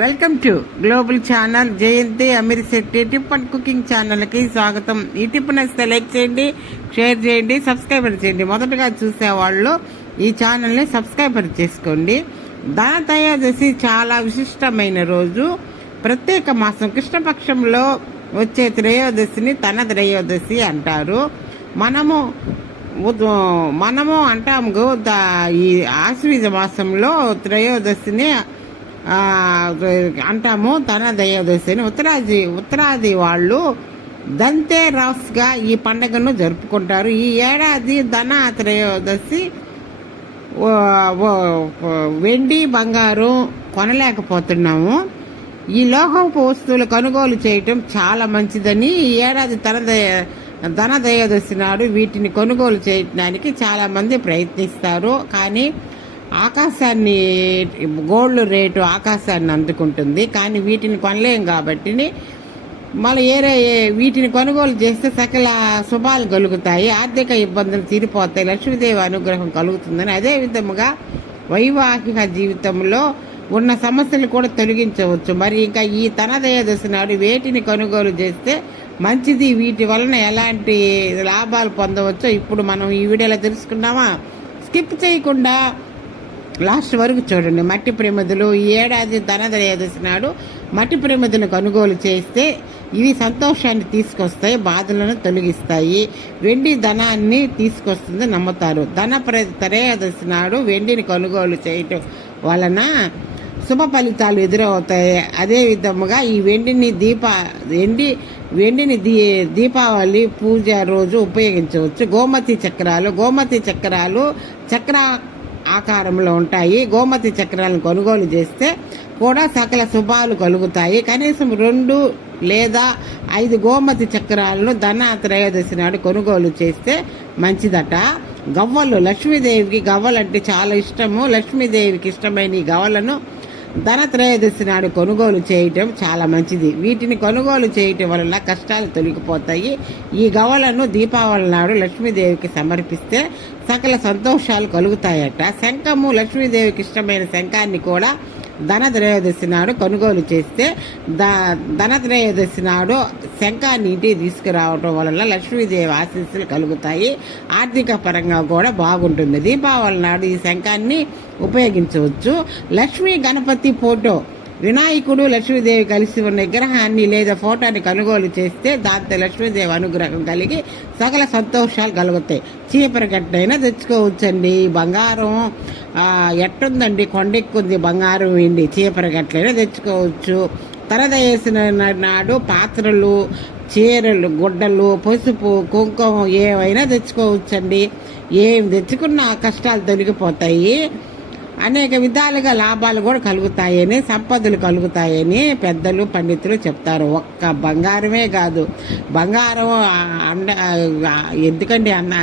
Welcome to global channel Jayanthi Amirisetti tip and cooking ఛానల్కి స్వాగతం. ఈ టిప్ నచ్చితే లైక్ చేయండి షేర్ చేయండి సబ్స్క్రైబర్ చేయండి. మొదటగా చూసేవాళ్ళు ఈ ఛానల్ని సబ్స్క్రైబర్ చేసుకోండి. దాన త్రయోదశి చాలా విశిష్టమైన రోజు. ప్రత్యేక మాసం కృష్ణపక్షంలో వచ్చే త్రయోదశిని తన త్రయోదశి అంటారు. మనము మనము అంటాము దా- ఈ ఆశ్వీజ మాసంలో త్రయోదశిని అంటాము తన దయోదశి అని ఉత్తరాది ఉత్తరాది వాళ్ళు దంతే రఫ్గా ఈ పండుగను జరుపుకుంటారు. ఈ ఏడాది ధన త్రయోదశి వెండి బంగారం కొనలేకపోతున్నాము. ఈ లోహపు వస్తువులు కొనుగోలు చేయటం చాలా మంచిదని ఈ ఏడాది తన ధన దయోదశి నాడు వీటిని కొనుగోలు చేయడానికి చాలామంది ప్రయత్నిస్తారు. కానీ ఆకాశాన్ని గోల్డ్ రేటు ఆకాశాన్ని అందుకుంటుంది. కానీ వీటిని కొనలేం కాబట్టి మళ్ళీ ఏరే వీటిని కొనుగోలు చేస్తే సకల శుభాలు కలుగుతాయి. ఆర్థిక ఇబ్బందులు తీరిపోతాయి. లక్ష్మీదేవి అనుగ్రహం కలుగుతుందని అదే విధముగా వైవాహిక జీవితంలో ఉన్న సమస్యలు కూడా తొలగించవచ్చు. మరి ఇంకా ఈ తనదయోదశి నాడు వేటిని కొనుగోలు చేస్తే మంచిది? వీటి వలన ఎలాంటి లాభాలు పొందవచ్చో ఇప్పుడు మనం ఈ వీడియోలో తెలుసుకున్నామా స్కిప్ చేయకుండా లాస్ట్ వరకు చూడండి మట్టి ప్రమిదలు ఈ ఏడాది ధనదయదశి నాడు మట్టి ప్రమిదలు కొనుగోలు చేస్తే ఇవి సంతోషాన్ని తీసుకొస్తాయి బాధలను తొలగిస్తాయి. వెండి ధనాన్ని తీసుకొస్తుంది నమ్ముతారు. ధన ప్ర త్రయోదశి నాడు వెండిని కొనుగోలు చేయటం వలన శుభ ఫలితాలు ఎదురవుతాయి. అదే విధముగా ఈ వెండిని దీప వెండి వెండిని దీ దీపావళి పూజ రోజు ఉపయోగించవచ్చు. గోమతి చక్రాలు గోమతి చక్రాలు చక్ర ఆకారంలో ఉంటాయి. గోమతి చక్రాలను కొనుగోలు చేస్తే కూడా సకల శుభాలు కలుగుతాయి. కనీసం రెండు లేదా ఐదు గోమతి చక్రాలను ధన త్రయోదశి నాడు కొనుగోలు చేస్తే మంచిదట. గవ్వలు లక్ష్మీదేవికి గవ్వలు అంటే చాలా ఇష్టము. లక్ష్మీదేవికి ఇష్టమైన ఈ గవ్వలను ధన త్రయోదశి నాడు కొనుగోలు చేయటం చాలా మంచిది. వీటిని కొనుగోలు చేయటం వల్ల కష్టాలు తొలగిపోతాయి. ఈ గవలను దీపావళి నాడు లక్ష్మీదేవికి సమర్పిస్తే సకల సంతోషాలు కలుగుతాయట. శంఖము లక్ష్మీదేవికి ఇష్టమైన శంఖాన్ని కూడా ధన త్రయోదశి నాడు కొనుగోలు చేస్తే ద ధన త్రయోదశి నాడు శంఖాన్ని ఇంటికి తీసుకురావటం వలన లక్ష్మీదేవి ఆశీస్సులు కలుగుతాయి. ఆర్థిక పరంగా కూడా బాగుంటుంది. దీపావళి నాడు ఈ శంఖాన్ని ఉపయోగించవచ్చు. లక్ష్మీ గణపతి ఫోటో. వినాయకుడు లక్ష్మీదేవి కలిసి ఉన్న విగ్రహాన్ని లేదా ఫోటోని కొనుగోలు చేస్తే దాంతో లక్ష్మీదేవి అనుగ్రహం కలిగి సకల సంతోషాలు కలుగుతాయి. చీపర గట్టైనా తెచ్చుకోవచ్చండి. బంగారం ఎట్టుందండి? కొండెక్కుంది బంగారం వెండి. చీపర గట్లైనా తెచ్చుకోవచ్చు. తరద వేసిన నాడు పాత్రలు చీరలు గుడ్డలు పసుపు కుంకుమ ఏవైనా తెచ్చుకోవచ్చండి. ఏం తెచ్చుకున్నా కష్టాలు తొలగిపోతాయి. అనేక విధాలుగా లాభాలు కూడా కలుగుతాయని సంపదలు కలుగుతాయని పెద్దలు పండితులు చెప్తారు. ఒక్క బంగారమే కాదు. బంగారం అండ ఎందుకండి అన్న